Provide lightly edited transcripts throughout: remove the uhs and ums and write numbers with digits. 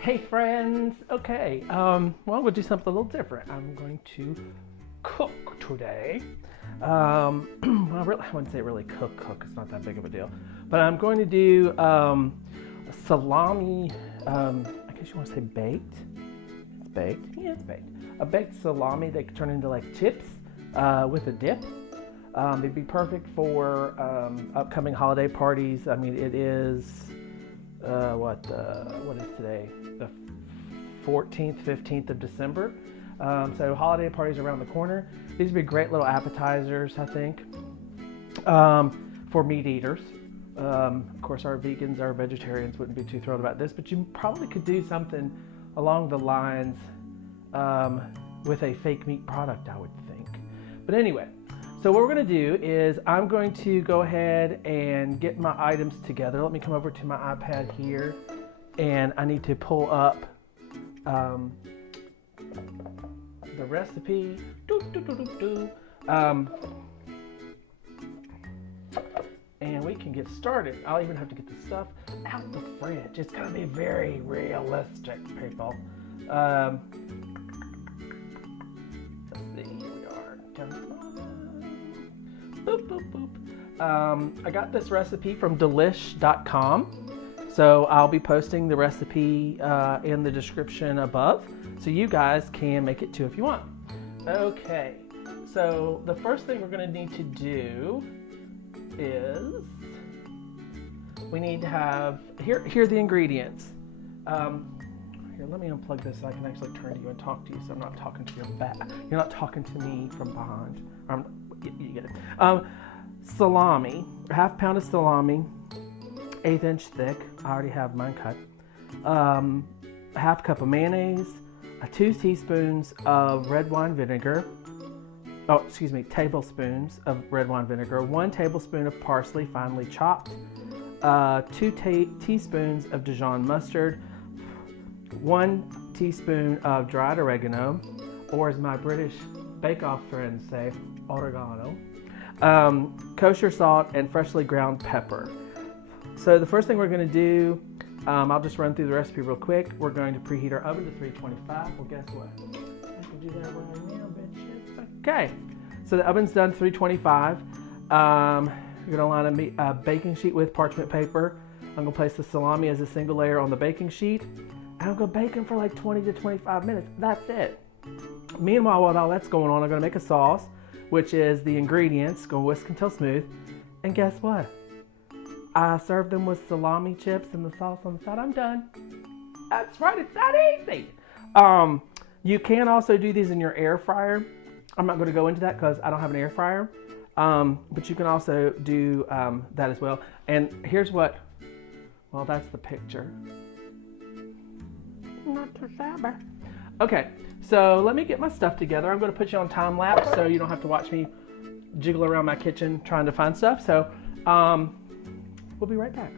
Hey friends, okay, we'll do something a little different. I'm going to cook today. Well, really, I wouldn't say really cook, it's not that big of a deal. But I'm going to do a salami, I guess you want to say baked. It's baked, yeah, it's baked. A baked salami that could turn into like chips with a dip. It'd be perfect for upcoming holiday parties. I mean, it is, what is today? The 14th, 15th of December. So holiday parties around the corner. These would be great little appetizers, I think, for meat eaters. Of course, our vegans, our vegetarians wouldn't be too thrilled about this, but you probably could do something along the lines with a fake meat product, I would think. But anyway, so what we're going to do is I'm going to go ahead and get my items together. Let me come over to my iPad here, and I need to pull up the recipe. And we can get started. I'll even have to get the stuff out the fridge. It's going to be very realistic, people. Let's see, here we are. Boop, boop, boop. I got this recipe from delish.com. So I'll be posting the recipe in the description above, so you guys can make it too if you want. Okay, so the first thing we're going to need to do is we need to have, here are the ingredients. Here, let me unplug this so I can actually turn to you and talk to you, so I'm not talking to your back. You're not talking to me from behind. You get it. Salami, a half pound of salami, 1/8 inch thick. I already have mine cut. A half cup of mayonnaise, 2 teaspoons of red wine vinegar. Oh, excuse me, tablespoons of red wine vinegar, 1 tablespoon of parsley finely chopped, 2 teaspoons of Dijon mustard, 1 teaspoon of dried oregano, or as my British bake-off friends say, oregano, kosher salt, and freshly ground pepper. So the first thing we're going to do, I'll just run through the recipe real quick. We're going to preheat our oven to 325. Well, guess what? I can do that right now, bitches. Okay. So the oven's done 325. You're going to line a baking sheet with parchment paper. I'm going to place the salami as a single layer on the baking sheet. And I'm going to bake them for like 20 to 25 minutes. That's it. Meanwhile, while all that's going on, I'm going to make a sauce, which is the ingredients. Go whisk until smooth. And guess what? I served them with salami chips and the sauce on the side. I'm done. That's right, it's that easy. You can also do these in your air fryer. I'm not going to go into that because I don't have an air fryer. But you can also do that as well. And here's what, well, that's the picture. Not too shabby. Okay, so let me get my stuff together. I'm going to put you on time lapse so you don't have to watch me jiggle around my kitchen trying to find stuff. So, we'll be right back.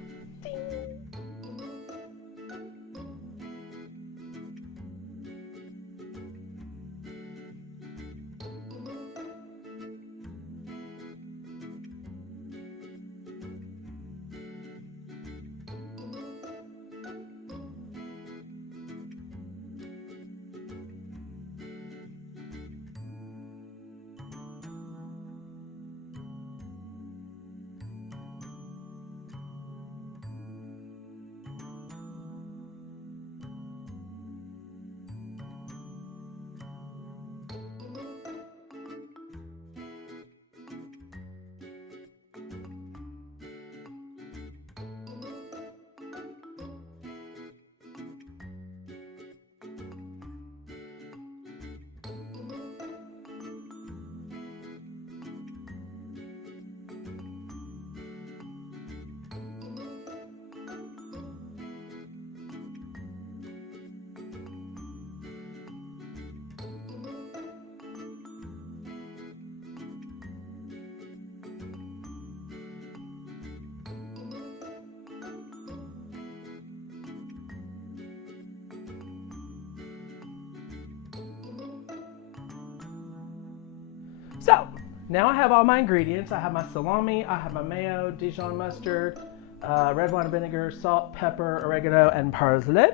So now I have all my ingredients. I have my salami, I have my mayo, Dijon mustard, red wine vinegar, salt, pepper, oregano, and parsley.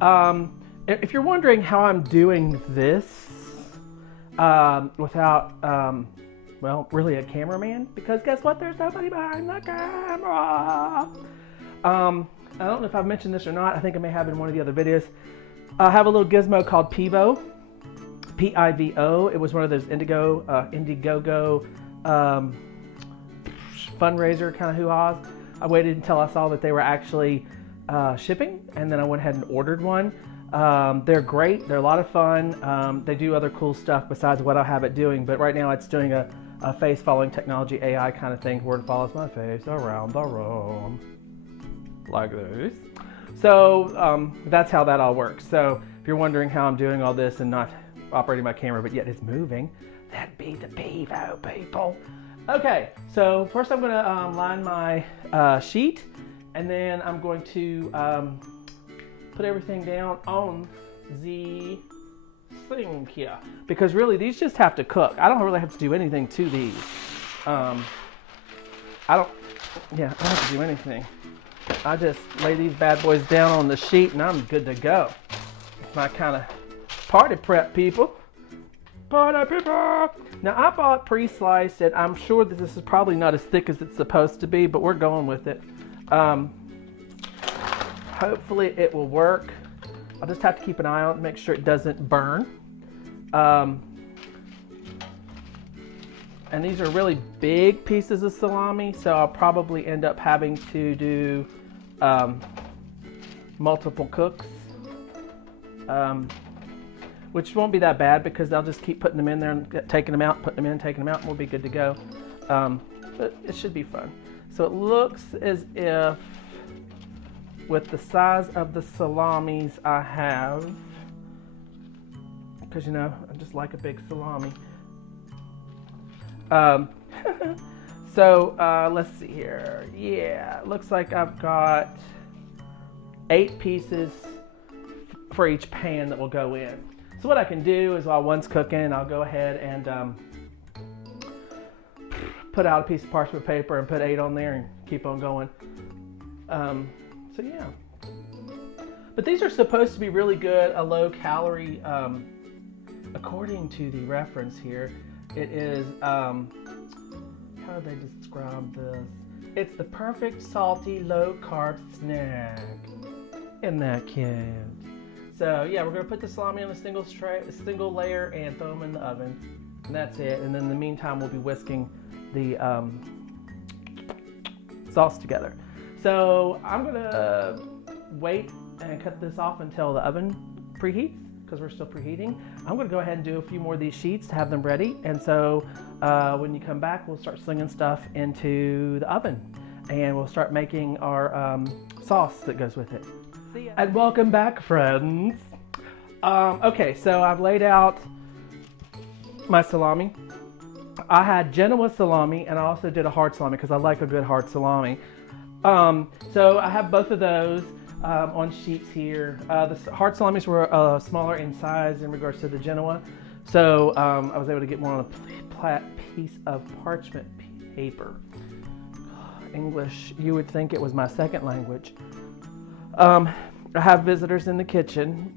If you're wondering how I'm doing this without, well, really a cameraman, because guess what? There's nobody behind the camera. I don't know if I've mentioned this or not. I think I may have in one of the other videos. I have a little gizmo called Pivo, P-I-V-O. It was one of those Indiegogo fundraiser kind of hoo-haws. I waited until I saw that they were actually shipping, and then I went ahead and ordered one. They're great. They're a lot of fun. They do other cool stuff besides what I have it doing, but right now it's doing a face following technology AI kind of thing where it follows my face around the room like this. So that's how that all works. So if you're wondering how I'm doing all this and not operating my camera, but yet it's moving, that'd be the Pivo, people. Okay, so first I'm gonna line my sheet, and then I'm going to put everything down on the thing here, because really these just have to cook. I don't really have to do anything to these. I don't have to do anything. I just lay these bad boys down on the sheet and I'm good to go. It's my kind of party prep, people. Party people! Now I bought pre-sliced, and I'm sure that this is probably not as thick as it's supposed to be, but we're going with it. Hopefully it will work. I'll just have to keep an eye on it, make sure it doesn't burn. And these are really big pieces of salami, so I'll probably end up having to do multiple cooks, which won't be that bad because I'll just keep putting them in there and taking them out, putting them in, taking them out, and we'll be good to go. But it should be fun. So it looks as if, with the size of the salamis I have, because you know, I just like a big salami. So let's see here. Yeah, it looks like I've got 8 pieces for each pan that will go in. So what I can do is while one's cooking, I'll go ahead and put out a piece of parchment paper and put 8 on there and keep on going. So yeah. But these are supposed to be really good, a low calorie, according to the reference here. It is, how do they describe this? It's the perfect salty, low carb snack. Isn't that cute? So yeah, we're gonna put the salami on a single layer and throw them in the oven. And that's it. And then in the meantime, we'll be whisking the sauce together. So I'm gonna wait and cut this off until the oven preheats, because we're still preheating. I'm gonna go ahead and do a few more of these sheets to have them ready. And so when you come back, we'll start slinging stuff into the oven and we'll start making our sauce that goes with it. See ya. And welcome back, friends. Okay, so I've laid out my salami. I had Genoa salami and I also did a hard salami because I like a good hard salami. So I have both of those on sheets here. The hard salamis were smaller in size in regards to the Genoa, so I was able to get more on a piece of parchment paper. English, you would think it was my second language. I have visitors in the kitchen.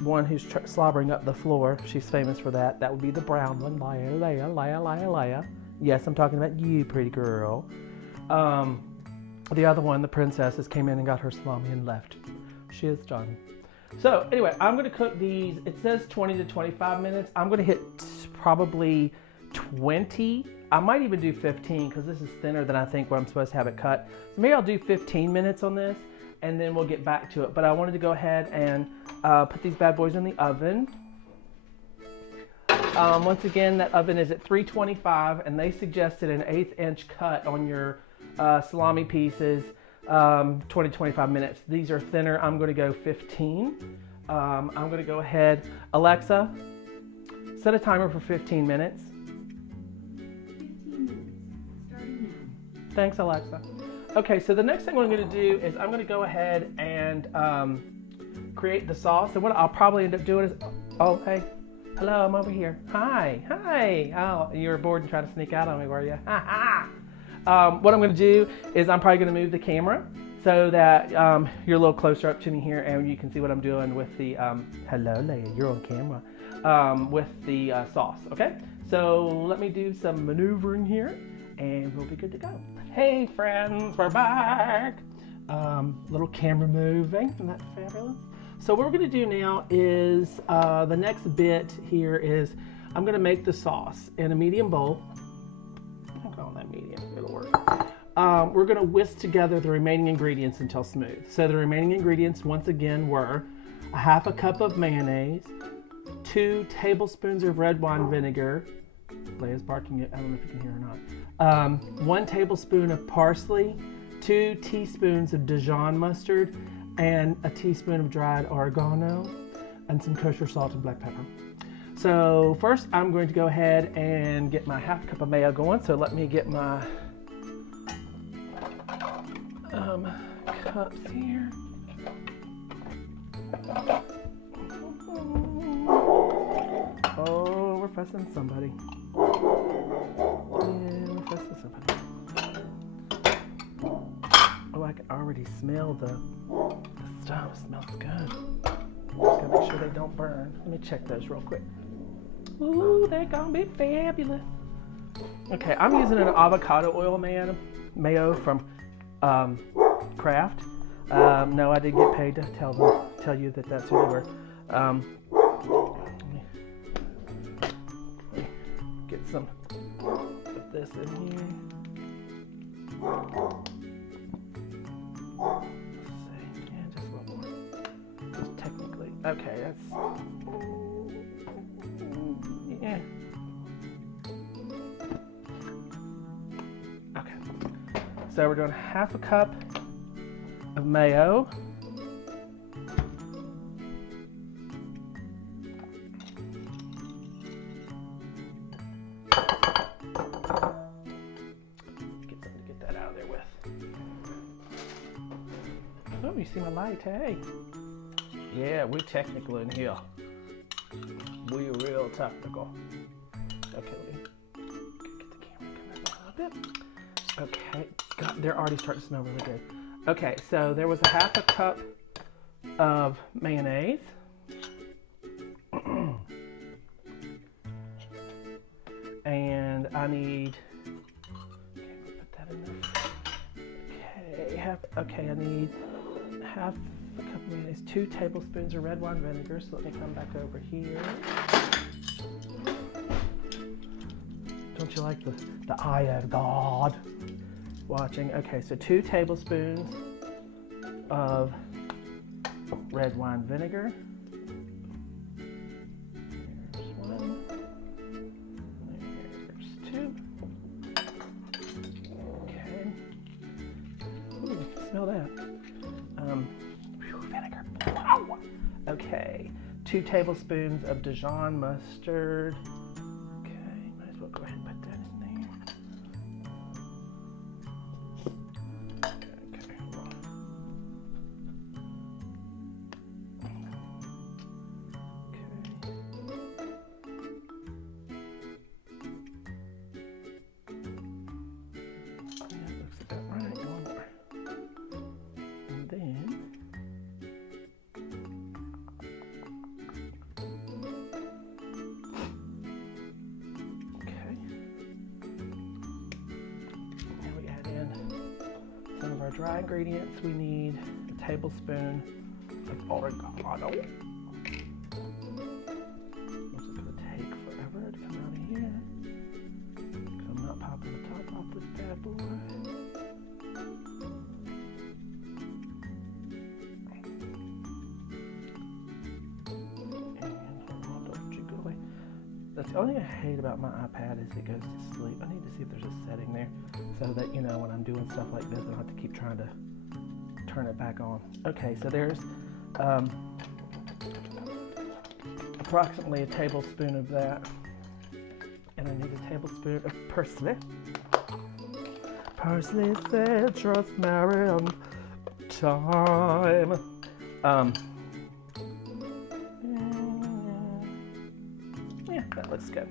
One who's slobbering up the floor. She's famous for that. That would be the brown one. Leia. Yes, I'm talking about you, pretty girl. The other one, the princess, just came in and got her salami and left. She is done. So anyway, I'm going to cook these. It says 20 to 25 minutes. I'm going to hit probably 20. I might even do 15 because this is thinner than I think where I'm supposed to have it cut. So maybe I'll do 15 minutes on this and then we'll get back to it. But I wanted to go ahead and put these bad boys in the oven. Once again, that oven is at 325 and they suggested an 1/8 inch cut on your salami pieces, 20-25 minutes. These are thinner. I'm going to go 15. I'm going to go ahead. Alexa, set a timer for 15 minutes. 15 minutes. Starting now. Thanks, Alexa. Okay, so the next thing what I'm going to do is I'm going to go ahead and create the sauce. And what I'll probably end up doing is, oh, hey, hello, I'm over here. Hi. Oh, you were bored and tried to sneak out on me, were you? Ha ha. What I'm going to do is I'm probably going to move the camera so that you're a little closer up to me here and you can see what I'm doing with the, hello Leia, you're on camera, with the sauce, okay? So let me do some maneuvering here and we'll be good to go. Hey friends, we're back. Little camera moving, isn't that fabulous? So what we're gonna do now is, the next bit here is, I'm gonna make the sauce in a medium bowl. I'm calling that medium, it'll work. We're gonna whisk together the remaining ingredients until smooth. So the remaining ingredients, once again, were a half a cup of mayonnaise, 2 tablespoons of red wine vinegar. Leia's barking it, I don't know if you can hear or not. 1 tablespoon of parsley, 2 teaspoons of Dijon mustard, and a teaspoon of dried oregano, and some kosher salt and black pepper. So first I'm going to go ahead and get my half cup of mayo going. So let me get my cups here. Oh, we're fussing somebody. Yeah, we're fussing somebody. Oh, I can already smell the stuff. It smells good. Just gotta make sure they don't burn. Let me check those real quick. Ooh, they're gonna be fabulous. Okay, I'm using an avocado oil mayo from Kraft. No, I didn't get paid to tell you that that's who they were. Let me get some of this in here. Let's see, yeah, just a little more. Just technically, okay, that's, yeah. Okay, so we're doing half a cup of mayo. Get that out of there with. Oh, you see my light, hey. Yeah, we're technical in here. We're real technical. Okay, let me get the camera coming up a little bit. Okay, God, they're already starting to smell really good. Okay, so there was a half a cup of mayonnaise. And I need, okay, put that in there. Okay, I need half a cup of mayonnaise, 2 tablespoons of red wine vinegar. So let me come back over here. Don't you like the eye of God watching? Okay, so 2 tablespoons of red wine vinegar. There's 1. There's 2. Okay. Ooh, smell that. Vinegar. Wow. Okay. 2 tablespoons of Dijon mustard. Okay, might as well go ahead and put that in there. Okay, hold on. Okay. That looks about right. One more. And then our dry ingredients. We need a tablespoon of oregano. This is going to take forever to come out of here because I'm not popping the top off this bad boy. And hold on, don't you go away. That's the only thing I hate about my iPad is it goes to sleep. I need to see if there's a setting there so that, you know, when I'm doing stuff like this, I don't have to keep trying to turn it back on. Okay, so there's approximately a tablespoon of that. And I need a tablespoon of parsley. Parsley, sage, rosemary, and thyme. Yeah, that looks good.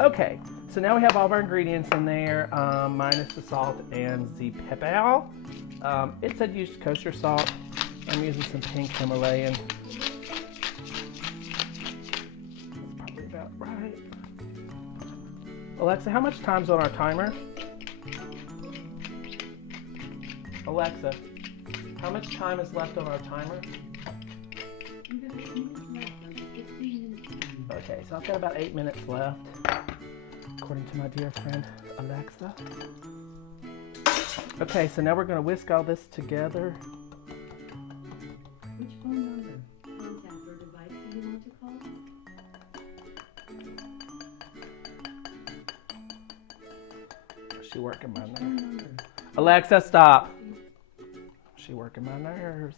Okay, so now we have all of our ingredients in there, minus the salt and the pepper. It said use kosher salt. I'm using some pink Himalayan. That's probably about right. Alexa, how much time's on our timer? Alexa, how much time is left on our timer? You have 8 minutes left on the 15-minute time. Okay, so I've got about 8 minutes left, according to my dear friend Alexa. Okay, so now we're going to whisk all this together. Which phone number, contact, or device do you want to call? She working my Which phone nerves. number? Alexa, stop. She working my nerves.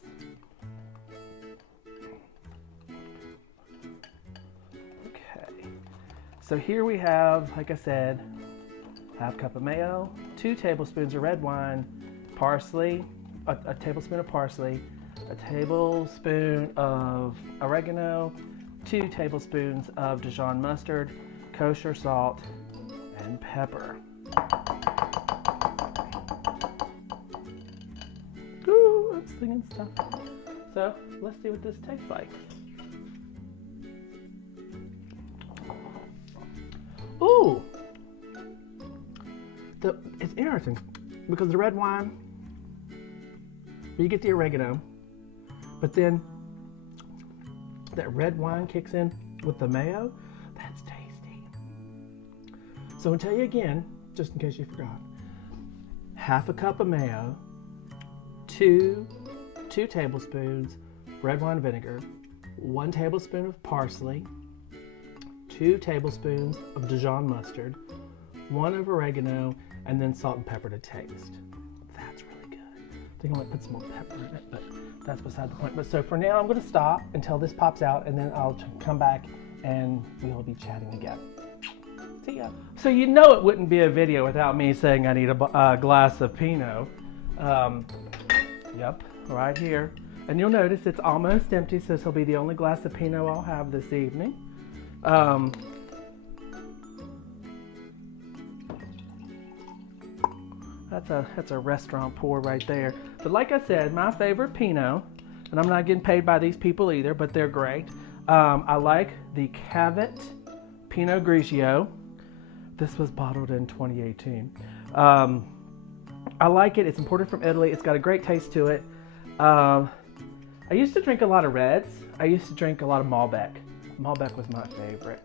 Okay, so here we have, like I said, half cup of mayo, 2 tablespoons of red wine, parsley, a tablespoon of parsley, a tablespoon of oregano, 2 tablespoons of Dijon mustard, kosher salt, and pepper. Ooh, I'm singing stuff. So let's see what this tastes like. Ooh, it's interesting because the red wine, you get the oregano, but then that red wine kicks in with the mayo. That's tasty. So I'll tell you again, just in case you forgot. Half a cup of mayo, 2 tablespoons red wine vinegar, 1 tablespoon of parsley, 2 tablespoons of Dijon mustard, 1 of oregano, and then salt and pepper to taste. That's really good. I think I might put some more pepper in it, but that's beside the point. But so for now, I'm going to stop until this pops out, and then I'll come back and we'll be chatting again. See ya. So you know it wouldn't be a video without me saying I need a glass of Pinot. Yep, right here. And you'll notice it's almost empty, so this will be the only glass of Pinot I'll have this evening. That's a restaurant pour right there. But like I said, my favorite Pinot, and I'm not getting paid by these people either, but they're great. I like the Cavett Pinot Grigio. This was bottled in 2018. I like it. It's imported from Italy. It's got a great taste to it. I used to drink a lot of reds. I used to drink a lot of Malbec. Malbec was my favorite.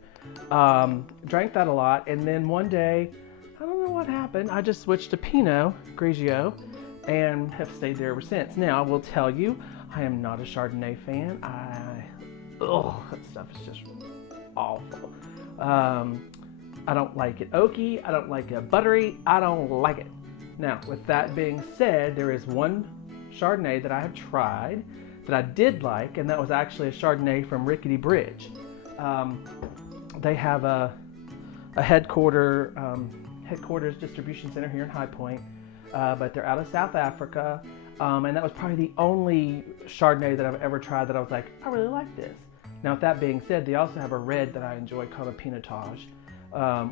Drank that a lot, and then one day, I don't know what happened, I just switched to Pinot Grigio and have stayed there ever since. Now, I will tell you, I am not a Chardonnay fan. That stuff is just awful. I don't like it oaky. I don't like it buttery. I don't like it. Now, with that being said, there is one Chardonnay that I have tried that I did like, and that was actually a Chardonnay from Rickety Bridge. They have a headquarters distribution center here in High Point, but they're out of South Africa, and that was probably the only Chardonnay that I've ever tried that I was like, I really like this. Now, with that being said, they also have a red that I enjoy called a Pinotage,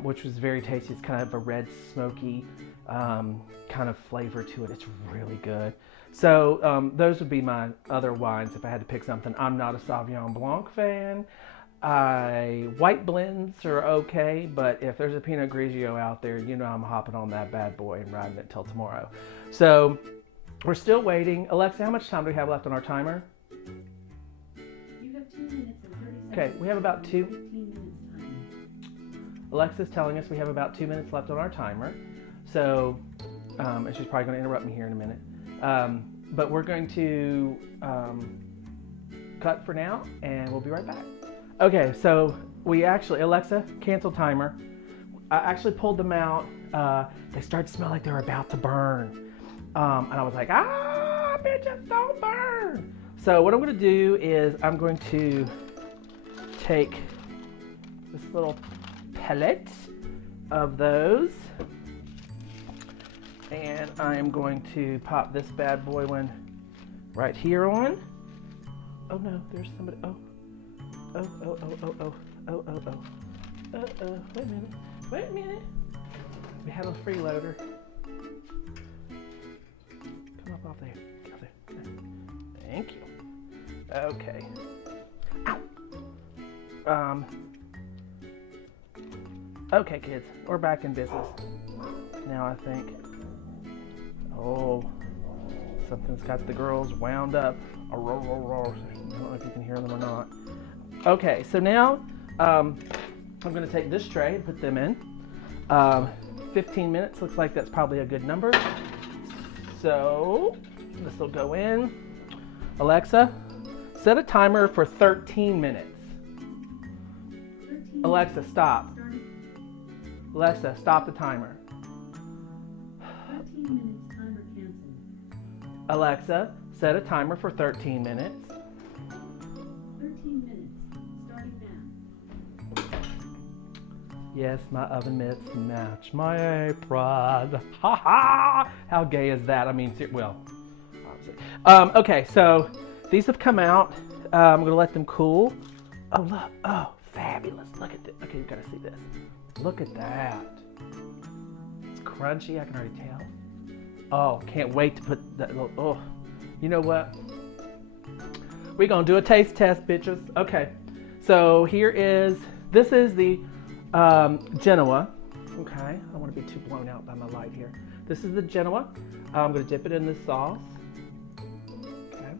which was very tasty. It's kind of a red, smoky kind of flavor to it. It's really good. So those would be my other wines if I had to pick something. I'm not a Sauvignon Blanc fan. White blends are okay, but if there's a Pinot Grigio out there, you know I'm hopping on that bad boy and riding it till tomorrow. So we're still waiting. Alexa, how much time do we have left on our timer? You have 2 minutes and 30 seconds. Okay, we have about 2. 15 minutes time. Alexa's telling us we have about 2 minutes left on our timer. So, and she's probably going to interrupt me here in a minute. But we're going to cut for now, and we'll be right back. Okay, so we actually, Alexa, cancel timer. I actually pulled them out. They started to smell like they were about to burn. And I was like, bitches, don't burn. So what I'm going to do is I'm going to take this little pellet of those, and I am going to pop this bad boy one right here on. Oh no, there's somebody. Oh. Wait a minute. We have a freeloader. Come up off there. Thank you. Okay. Ow. Okay, kids, we're back in business now, I think. Oh, something's got the girls wound up. I don't know if you can hear them or not. Okay, so now I'm going to take this tray and put them in. 15 minutes looks like that's probably a good number. So this will go in. Alexa, set a timer for 13 minutes. Alexa, stop. Alexa, stop the timer. 13 minutes, timer canceled. Alexa, set a timer for 13 minutes. 13 minutes, starting now. Yes, my oven mitts match my apron. Ha ha! How gay is that? I mean, well, obviously. Okay, so these have come out. I'm going to let them cool. Oh, look. Oh, fabulous. Look at this. Okay, you've got to see this. Look at that. It's crunchy, I can already tell. Oh, can't wait to put that little, oh. You know what? We're gonna do a taste test, bitches. Okay, so this is the Genoa. Okay, I don't want to be too blown out by my light here. This is the Genoa. I'm gonna dip it in this sauce. Okay.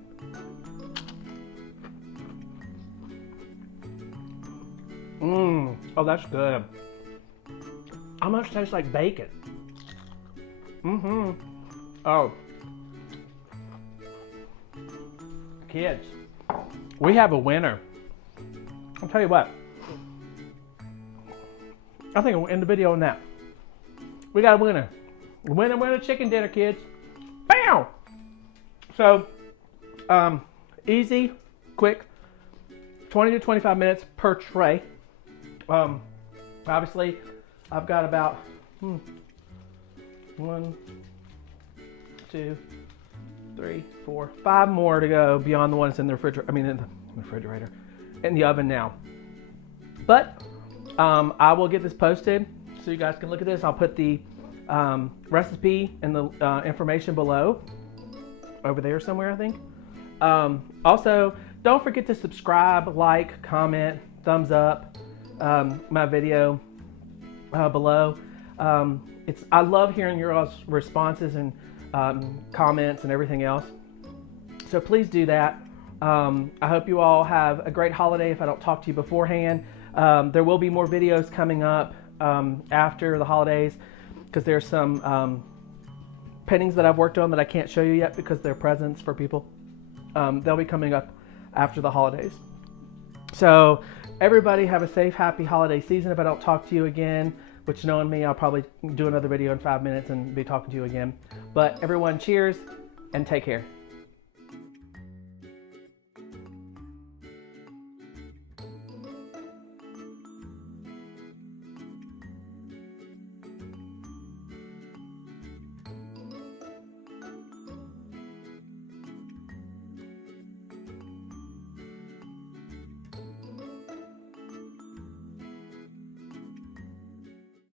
Oh, that's good. Almost tastes like bacon. Oh. Kids, we have a winner. I'll tell you what. I think we'll end the video on that. We got a winner. Winner chicken dinner, kids. Bam! So, easy, quick, 20 to 25 minutes per tray. Obviously, I've got about 1, 2, 3, 4, 5 more to go beyond the ones in the refrigerator. In the refrigerator, in the oven now. But I will get this posted so you guys can look at this. I'll put the recipe and the information below, over there somewhere, I think. Also, don't forget to subscribe, like, comment, thumbs up my video below. I love hearing your all's responses and comments and everything else. So please do that. I hope you all have a great holiday if I don't talk to you beforehand. There will be more videos coming up after the holidays because there's some paintings that I've worked on that I can't show you yet because they're presents for people. They'll be coming up after the holidays. So everybody have a safe, happy holiday season if I don't talk to you again, which knowing me, I'll probably do another video in 5 minutes and be talking to you again. But everyone, cheers and take care.